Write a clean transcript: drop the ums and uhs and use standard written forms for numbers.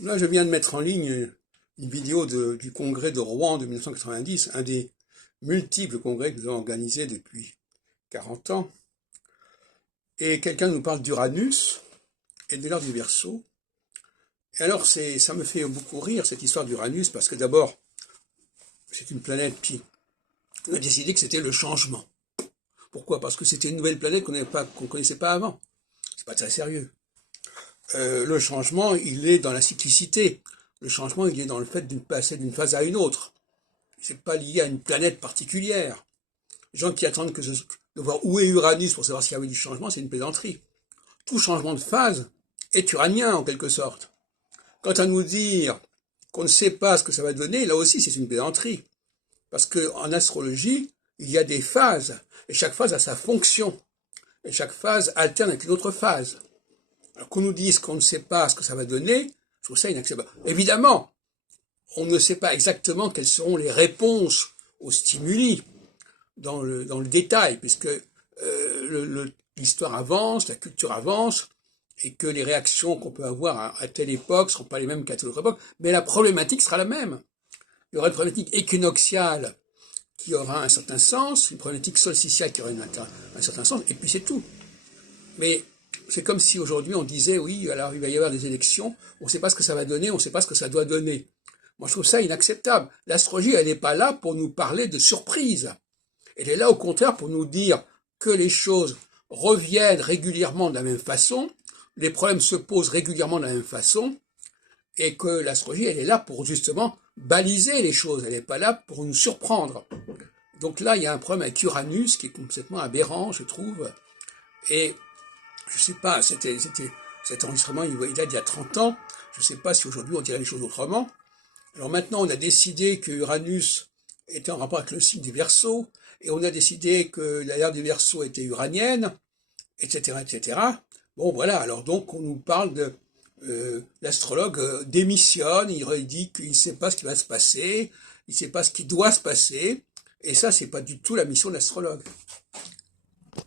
Là, je viens de mettre en ligne une vidéo du congrès de Rouen de 1990, un des multiples congrès que nous avons organisés depuis 40 ans. Et quelqu'un nous parle d'Uranus et de l'heure du Verseau. Et alors, ça me fait beaucoup rire, cette histoire d'Uranus, parce que d'abord, c'est une planète qui on a décidé que c'était le changement. Pourquoi? Parce que c'était une nouvelle planète qu'on ne connaissait pas avant. C'est pas très sérieux. Le changement, il est dans la cyclicité. Le changement, il est dans le fait de passer d'une phase à une autre. C'est pas lié à une planète particulière. Les gens qui attendent de voir où est Uranus pour savoir s'il y a eu du changement, c'est une plaisanterie. Tout changement de phase est uranien, en quelque sorte. Quant à nous dire qu'on ne sait pas ce que ça va donner, là aussi, c'est une plaisanterie. Parce qu'en astrologie, il y a des phases, et chaque phase a sa fonction. Et chaque phase alterne avec une autre phase. Alors qu'on nous dise qu'on ne sait pas ce que ça va donner, je trouve ça inacceptable. Évidemment, on ne sait pas exactement quelles seront les réponses aux stimuli dans le détail, puisque l'histoire avance, la culture avance, et que les réactions qu'on peut avoir à telle époque ne seront pas les mêmes qu'à telle autre époque, mais la problématique sera la même. Il y aura une problématique équinoxiale qui aura un certain sens, une problématique solsticiale qui aura un certain sens, et puis c'est tout. Mais c'est comme si aujourd'hui on disait, oui, alors il va y avoir des élections, on ne sait pas ce que ça va donner, on ne sait pas ce que ça doit donner. Moi je trouve ça inacceptable. L'astrologie, elle n'est pas là pour nous parler de surprise. Elle est là au contraire pour nous dire que les choses reviennent régulièrement de la même façon, les problèmes se posent régulièrement de la même façon, et que l'astrologie, elle est là pour justement baliser les choses, elle n'est pas là pour nous surprendre. Donc là, il y a un problème avec Uranus qui est complètement aberrant, je trouve, et je sais pas, cet enregistrement, il date d'il y a 30 ans, je sais pas si aujourd'hui on dirait les choses autrement. Alors maintenant, on a décidé que Uranus était en rapport avec le signe des Verseaux, et on a décidé que l'ère des Verseaux était uranienne, etc., etc. Bon, voilà, alors donc on nous parle de l'astrologue démissionne, il dit qu'il ne sait pas ce qui va se passer, il ne sait pas ce qui doit se passer, et ça, c'est pas du tout la mission de l'astrologue.